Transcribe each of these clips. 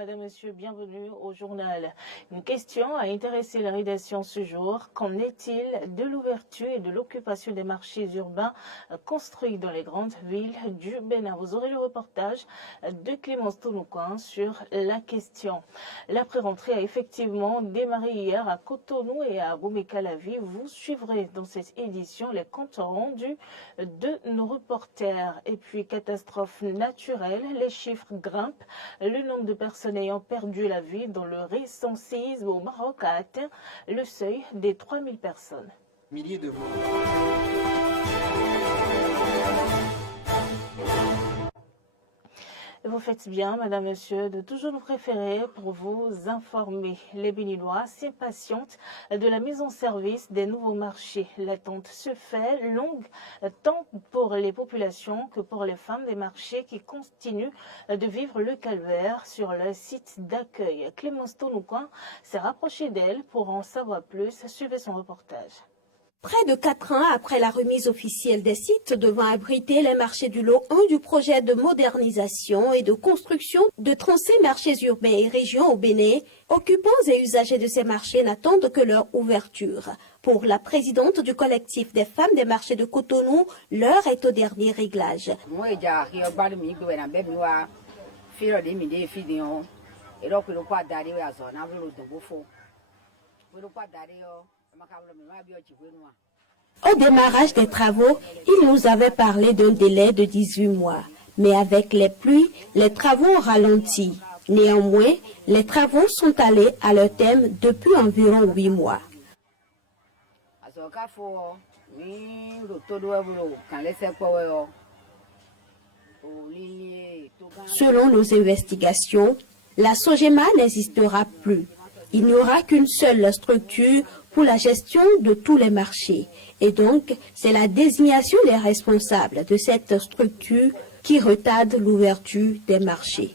Madame, Monsieur, bienvenue au journal. Une question a intéressé la rédaction ce jour. Qu'en est-il de l'ouverture et de l'occupation des marchés urbains construits dans les grandes villes du Bénin? Vous aurez le reportage de Clémence Tounoukan sur la question. La pré-rentrée a effectivement démarré hier à Cotonou et à Goumé-Calavi. Vous suivrez dans cette édition les comptes rendus de nos reporters. Et puis, catastrophe naturelle, les chiffres grimpent. Le nombre de personnes ayant perdu la vie dans le récent séisme au Maroc a atteint le seuil des 3000 personnes. Milliers de morts. Vous faites bien, Madame, Monsieur, de toujours nous préférer pour vous informer. Les Béninois s'impatientent de la mise en service des nouveaux marchés. L'attente se fait longue, tant pour les populations que pour les femmes des marchés qui continuent de vivre le calvaire sur le site d'accueil. Clémence Tounoukan s'est rapprochée d'elle pour en savoir plus. Suivez son reportage. Près de 4 ans après la remise officielle des sites devant abriter les marchés du lot 1 du projet de modernisation et de construction de 36 marchés urbains et régions au Bénin, occupants et usagers de ces marchés n'attendent que leur ouverture. Pour la présidente du collectif des femmes des marchés de Cotonou, l'heure est au dernier réglage. Au démarrage des travaux, il nous avait parlé d'un délai de 18 mois. Mais avec les pluies, les travaux ont ralenti. Néanmoins, les travaux sont allés à leur terme depuis environ 8 mois. Selon nos investigations, la Sogema n'existera plus. Il n'y aura qu'une seule structure pour la gestion de tous les marchés. Et donc, c'est la désignation des responsables de cette structure qui retarde l'ouverture des marchés.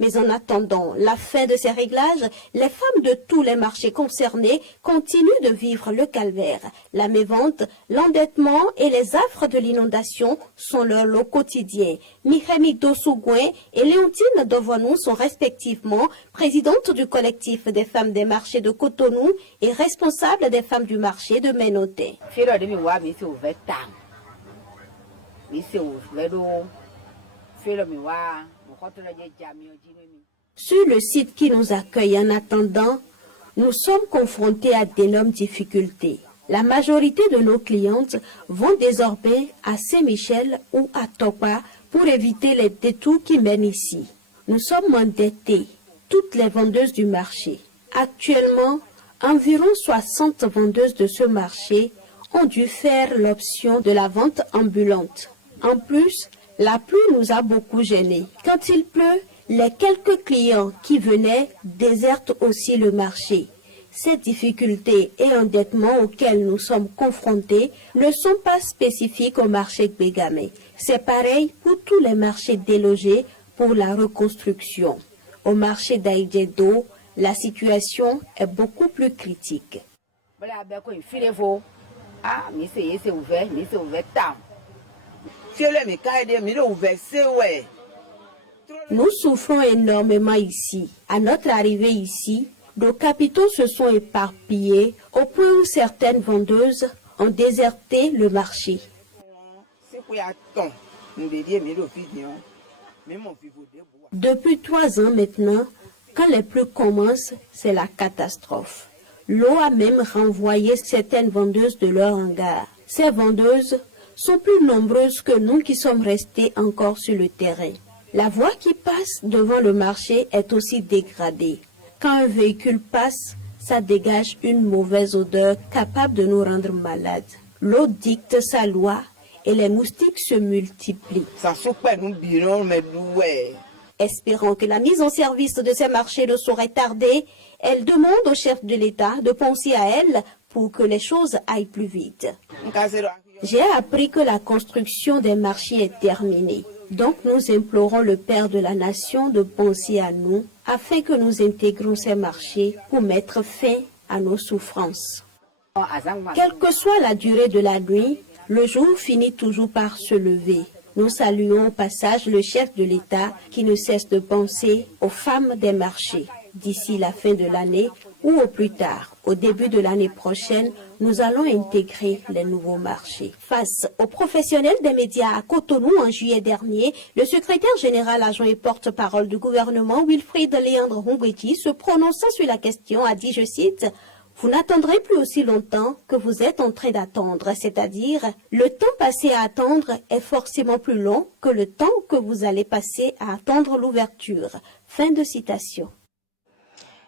Mais en attendant la fin de ces réglages, les femmes de tous les marchés concernés continuent de vivre le calvaire. La mévente, l'endettement et les affres de l'inondation sont leur lot quotidien. Mireille Dossougouen et Léontine Dovonou sont respectivement présidentes du collectif des femmes des marchés de Cotonou et responsables des femmes du marché de Ménoté. Sur le site qui nous accueille en attendant, nous sommes confrontés à d'énormes difficultés. La majorité de nos clientes vont désormais à Saint-Michel ou à Topa pour éviter les détours qui mènent ici. Nous sommes endettés, toutes les vendeuses du marché. Actuellement, environ 60 vendeuses de ce marché ont dû faire l'option de la vente ambulante. En plus, la pluie nous a beaucoup gênés. Quand il pleut, les quelques clients qui venaient désertent aussi le marché. Ces difficultés et endettements auxquels nous sommes confrontés ne sont pas spécifiques au marché Bégamé. C'est pareil pour tous les marchés délogés pour la reconstruction. Au marché d'Aïdjedo, la situation est beaucoup plus critique. Nous souffrons énormément ici. À notre arrivée ici, nos capitaux se sont éparpillés au point où certaines vendeuses ont déserté le marché. Depuis 3 ans maintenant, quand les pluies commencent, c'est la catastrophe. L'eau a même renvoyé certaines vendeuses de leur hangar. Ces vendeuses sont plus nombreuses que nous qui sommes restés encore sur le terrain. La voie qui passe devant le marché est aussi dégradée. Quand un véhicule passe, ça dégage une mauvaise odeur capable de nous rendre malades. L'eau dicte sa loi et les moustiques se multiplient. Espérant que la mise en service de ces marchés ne saurait tarder, elle demande au chef de l'État de penser à elle pour que les choses aillent plus vite. J'ai appris que la construction des marchés est terminée. Donc nous implorons le Père de la Nation de penser à nous afin que nous intégrions ces marchés pour mettre fin à nos souffrances. Quelle que soit la durée de la nuit, le jour finit toujours par se lever. Nous saluons au passage le chef de l'État qui ne cesse de penser aux femmes des marchés. D'ici la fin de l'année ou au plus tard, au début de l'année prochaine, nous allons intégrer les nouveaux marchés. Face aux professionnels des médias à Cotonou en juillet dernier, le secrétaire général adjoint et porte-parole du gouvernement, Wilfried Léandre Humbwedji, se prononçant sur la question, a dit, je cite, « Vous n'attendrez plus aussi longtemps que vous êtes en train d'attendre, c'est-à-dire le temps passé à attendre est forcément plus long que le temps que vous allez passer à attendre l'ouverture. » Fin de citation.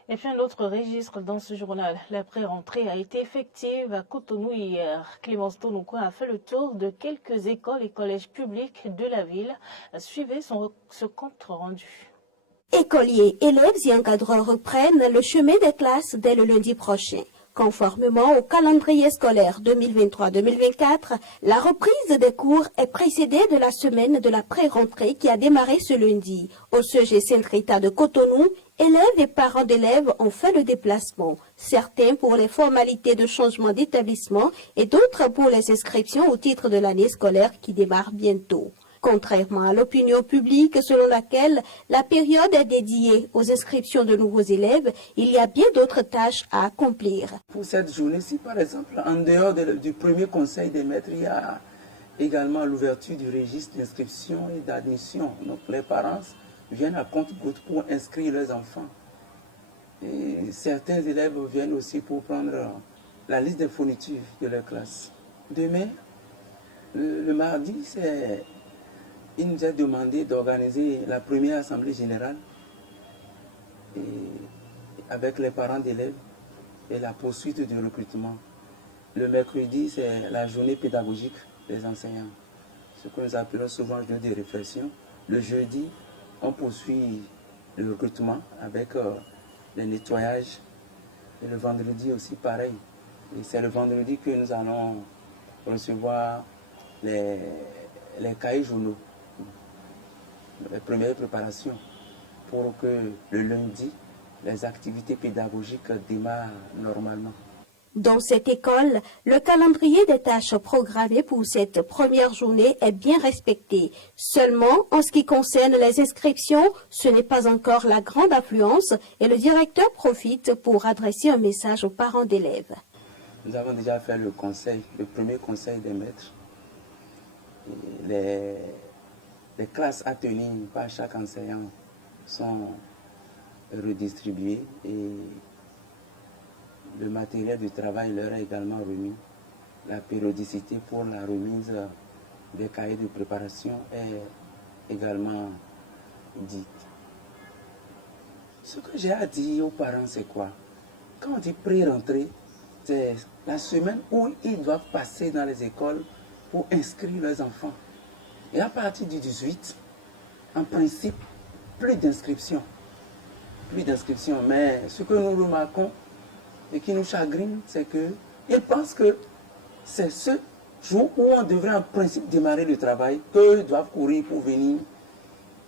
Et puis un autre registre dans ce journal. La pré-rentrée a été effective à Cotonou hier. Clémence Tonouko a fait le tour de quelques écoles et collèges publics de la ville. Suivez ce compte rendu. Écoliers, élèves et encadreurs reprennent le chemin des classes dès le lundi prochain. Conformément au calendrier scolaire 2023-2024, la reprise des cours est précédée de la semaine de la pré-rentrée qui a démarré ce lundi. Au CEG Sainte-Rita de Cotonou, élèves et parents d'élèves ont fait le déplacement, certains pour les formalités de changement d'établissement et d'autres pour les inscriptions au titre de l'année scolaire qui démarre bientôt. Contrairement à l'opinion publique selon laquelle la période est dédiée aux inscriptions de nouveaux élèves, il y a bien d'autres tâches à accomplir. Pour cette journée-ci, par exemple, en dehors du premier conseil des maîtres, il y a également l'ouverture du registre d'inscription et d'admission. Donc les parents viennent à compte-gouttes pour inscrire leurs enfants. Et certains élèves viennent aussi pour prendre la liste des fournitures de leur classe. Demain, le mardi, il nous a demandé d'organiser la première assemblée générale avec les parents d'élèves et la poursuite du recrutement. Le mercredi, c'est la journée pédagogique des enseignants, ce que nous appelons souvent journée de réflexion. Le jeudi, on poursuit le recrutement avec le nettoyage. Et le vendredi aussi, pareil. Et c'est le vendredi que nous allons recevoir les cahiers journaux, les premières préparations, pour que le lundi, les activités pédagogiques démarrent normalement. Dans cette école, le calendrier des tâches programmées pour cette première journée est bien respecté. Seulement, en ce qui concerne les inscriptions, ce n'est pas encore la grande affluence et le directeur profite pour adresser un message aux parents d'élèves. Nous avons déjà fait le premier conseil des maîtres. Les classes à tenir par chaque enseignant sont redistribuées et le matériel de travail leur est également remis. La périodicité pour la remise des cahiers de préparation est également dite. Ce que j'ai à dire aux parents, c'est quoi? Quand on dit pré-rentrée, c'est la semaine où ils doivent passer dans les écoles pour inscrire leurs enfants. Et à partir du 18, en principe, plus d'inscriptions. Plus d'inscriptions. Mais ce que nous remarquons et qui nous chagrine, c'est qu'ils pensent que c'est ce jour où on devrait en principe démarrer le travail, qu'eux doivent courir pour venir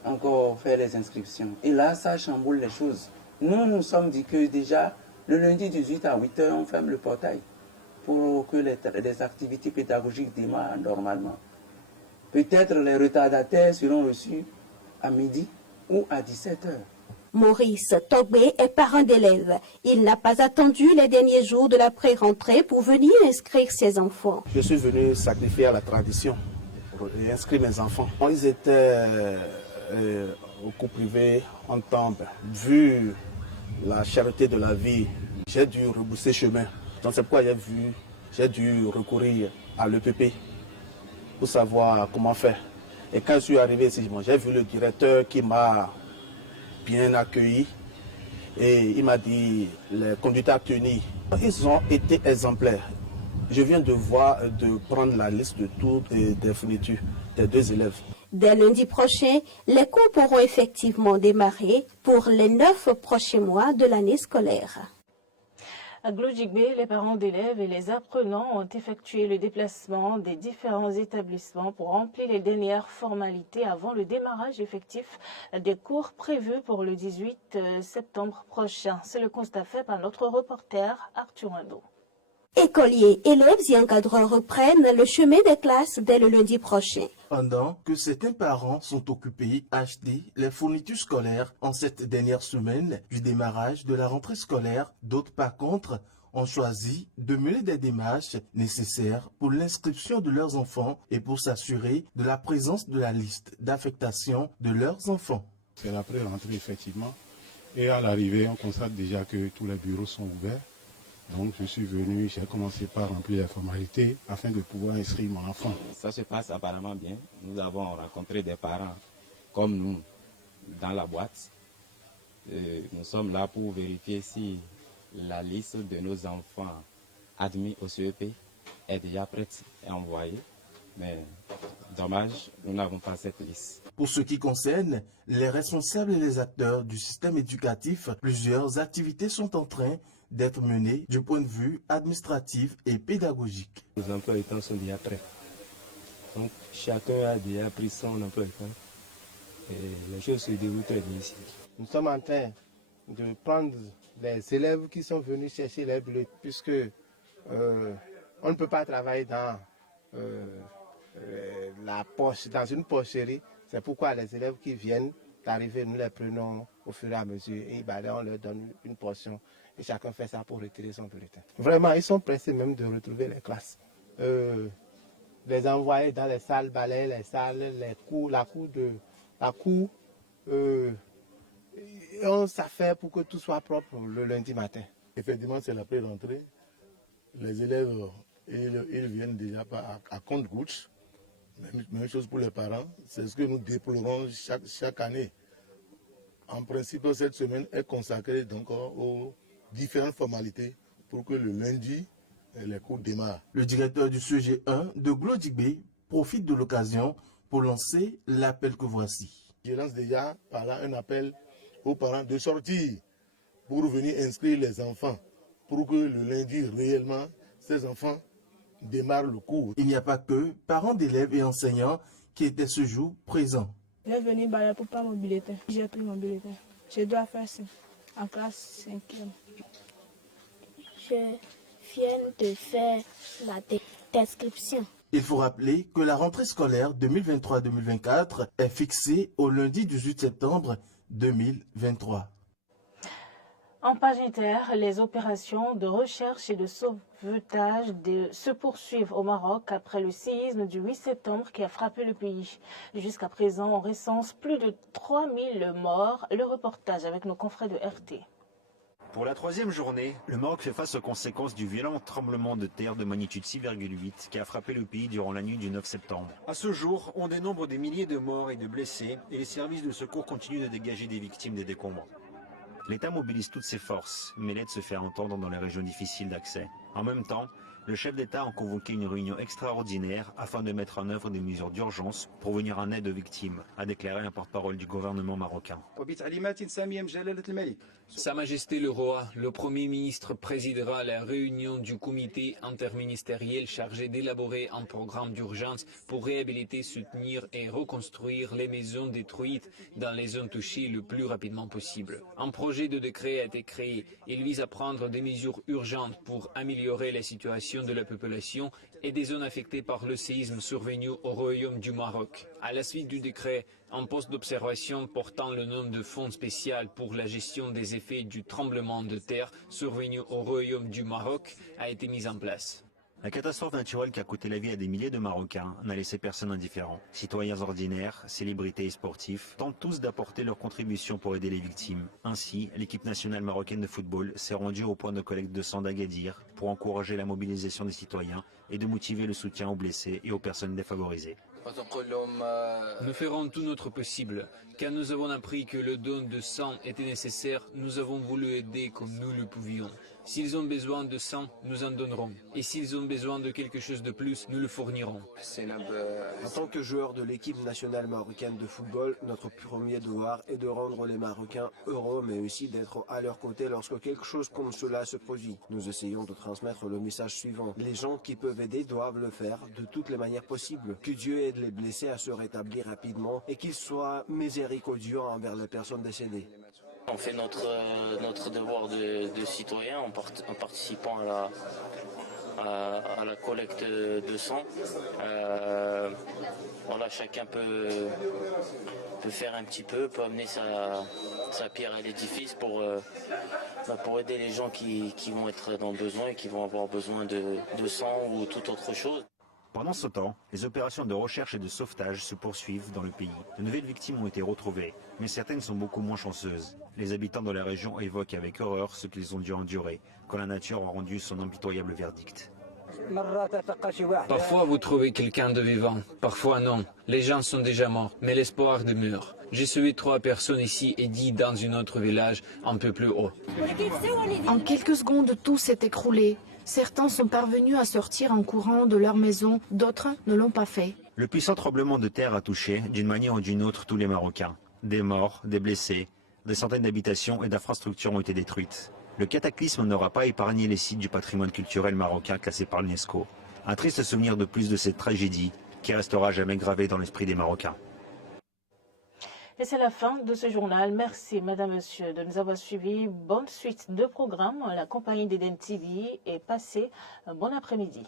encore faire les inscriptions. Et là, ça chamboule les choses. Nous sommes dit que déjà, le lundi 18 à 8 h, on ferme le portail pour que les activités pédagogiques démarrent normalement. Peut-être les retardataires seront reçus à midi ou à 17 h. Maurice Togbé est parent d'élèves. Il n'a pas attendu les derniers jours de la pré-rentrée pour venir inscrire ses enfants. Je suis venu sacrifier à la tradition et inscrire mes enfants. Ils étaient au cours privé en temps. Vu la cherté de la vie, j'ai dû rebrousser chemin. Donc c'est pourquoi j'ai dû recourir à l'EPP pour savoir comment faire. Et quand je suis arrivé ici, j'ai vu le directeur qui m'a bien accueilli et il m'a dit les conduites à tenir. Ils ont été exemplaires. Je viens de prendre la liste de toutes des fournitures des 2 élèves. Dès lundi prochain, les cours pourront effectivement démarrer pour les 9 prochains mois de l'année scolaire. À Glodjigbe, les parents d'élèves et les apprenants ont effectué le déplacement des différents établissements pour remplir les dernières formalités avant le démarrage effectif des cours prévus pour le 18 septembre prochain. C'est le constat fait par notre reporter Arthur Indo. Écoliers, élèves et encadreurs reprennent le chemin des classes dès le lundi prochain. Pendant que certains parents sont occupés à acheter les fournitures scolaires en cette dernière semaine du démarrage de la rentrée scolaire, d'autres par contre ont choisi de mener des démarches nécessaires pour l'inscription de leurs enfants et pour s'assurer de la présence de la liste d'affectation de leurs enfants. C'est la pré-rentrée effectivement et à l'arrivée on constate déjà que tous les bureaux sont ouverts. Donc je suis venu, j'ai commencé par remplir les formalités afin de pouvoir inscrire mon enfant. Ça se passe apparemment bien. Nous avons rencontré des parents comme nous dans la boîte. Nous sommes là pour vérifier si la liste de nos enfants admis au CEP est déjà prête et envoyée. Mais dommage, nous n'avons pas cette liste. Pour ce qui concerne les responsables et les acteurs du système éducatif, plusieurs activités sont en train d'être menées du point de vue administratif et pédagogique. Les emplois du temps sont déjà prêts. Donc chacun a déjà pris son emploi du temps et les choses se déroulent très bien ici. Nous sommes en train de prendre les élèves qui sont venus chercher les bleus puisque on ne peut pas travailler dans la poche, dans une pocherie. C'est pourquoi les élèves qui viennent d'arriver, nous les prenons au fur et à mesure et on leur donne une portion et chacun fait ça pour retirer son bulletin. Vraiment, ils sont pressés même de retrouver les classes. Les envoyer dans les salles balais, les salles, les cours, la cour, on s'affaire pour que tout soit propre le lundi matin. Effectivement, c'est la pré-rentrée. Les élèves, ils viennent déjà à compte-gouttes. Même chose pour les parents. C'est ce que nous déplorons chaque année. En principe, cette semaine est consacrée donc aux différentes formalités pour que le lundi, les cours démarrent. Le directeur du CG1 de Glodigbe profite de l'occasion pour lancer l'appel que voici. Je lance déjà par là un appel aux parents de sortir pour venir inscrire les enfants pour que le lundi, réellement, ces enfants démarrent le cours. Il n'y a pas que parents d'élèves et enseignants qui étaient ce jour présents. Je vais venir pour pas mon bulletin. J'ai pris mon bulletin. Je dois faire ça en classe 5e. Je viens de faire la description. Il faut rappeler que la rentrée scolaire 2023-2024 est fixée au lundi 18 septembre 2023. En page inter, les opérations de recherche et de sauvetage se poursuivent au Maroc après le séisme du 8 septembre qui a frappé le pays. Jusqu'à présent, on recense plus de 3000 morts. Le reportage avec nos confrères de RT. Pour la troisième journée, le Maroc fait face aux conséquences du violent tremblement de terre de magnitude 6,8 qui a frappé le pays durant la nuit du 9 septembre. À ce jour, on dénombre des milliers de morts et de blessés et les services de secours continuent de dégager des victimes des décombres. L'État mobilise toutes ses forces, mais l'aide se fait entendre dans les régions difficiles d'accès. En même temps, le chef d'État a convoqué une réunion extraordinaire afin de mettre en œuvre des mesures d'urgence pour venir en aide aux victimes, a déclaré un porte-parole du gouvernement marocain. Sa Majesté le Roi, le Premier ministre présidera la réunion du comité interministériel chargé d'élaborer un programme d'urgence pour réhabiliter, soutenir et reconstruire les maisons détruites dans les zones touchées le plus rapidement possible. Un projet de décret a été créé. Il vise à prendre des mesures urgentes pour améliorer la situation de la population et des zones affectées par le séisme survenu au Royaume du Maroc. À la suite du décret, un poste d'observation portant le nom de Fonds spécial pour la gestion des effets du tremblement de terre survenu au Royaume du Maroc a été mis en place. La catastrophe naturelle qui a coûté la vie à des milliers de Marocains n'a laissé personne indifférent. Citoyens ordinaires, célébrités et sportifs tentent tous d'apporter leur contribution pour aider les victimes. Ainsi, l'équipe nationale marocaine de football s'est rendue au point de collecte de sang d'Agadir pour encourager la mobilisation des citoyens et de motiver le soutien aux blessés et aux personnes défavorisées. Nous ferons tout notre possible. Quand nous avons appris que le don de sang était nécessaire, nous avons voulu aider comme nous le pouvions. S'ils ont besoin de sang, nous en donnerons. Et s'ils ont besoin de quelque chose de plus, nous le fournirons. En tant que joueur de l'équipe nationale marocaine de football, notre premier devoir est de rendre les Marocains heureux, mais aussi d'être à leur côté lorsque quelque chose comme cela se produit. Nous essayons de transmettre le message suivant. Les gens qui peuvent aider doivent le faire de toutes les manières possibles. Que Dieu aide les blessés à se rétablir rapidement et qu'il soit miséricordieux envers les personnes décédées. On fait notre devoir de citoyen en participant à la collecte de sang. Voilà, chacun peut faire un petit peu, peut amener sa pierre à l'édifice pour aider les gens qui vont être dans le besoin et qui vont avoir besoin de sang ou toute autre chose. Pendant ce temps, les opérations de recherche et de sauvetage se poursuivent dans le pays. De nouvelles victimes ont été retrouvées, mais certaines sont beaucoup moins chanceuses. Les habitants de la région évoquent avec horreur ce qu'ils ont dû endurer quand la nature a rendu son impitoyable verdict. Parfois vous trouvez quelqu'un de vivant, parfois non. Les gens sont déjà morts, mais l'espoir demeure. J'ai sauvé 3 personnes ici et 10 dans un autre village un peu plus haut. En quelques secondes, tout s'est écroulé. Certains sont parvenus à sortir en courant de leur maison, d'autres ne l'ont pas fait. Le puissant tremblement de terre a touché, d'une manière ou d'une autre, tous les Marocains. Des morts, des blessés, des centaines d'habitations et d'infrastructures ont été détruites. Le cataclysme n'aura pas épargné les sites du patrimoine culturel marocain classés par l'UNESCO. Un triste souvenir de plus de cette tragédie qui restera jamais gravé dans l'esprit des Marocains. Et c'est la fin de ce journal. Merci, madame, monsieur, de nous avoir suivis. Bonne suite de programme. La compagnie d'Eden TV et passez un bon après-midi.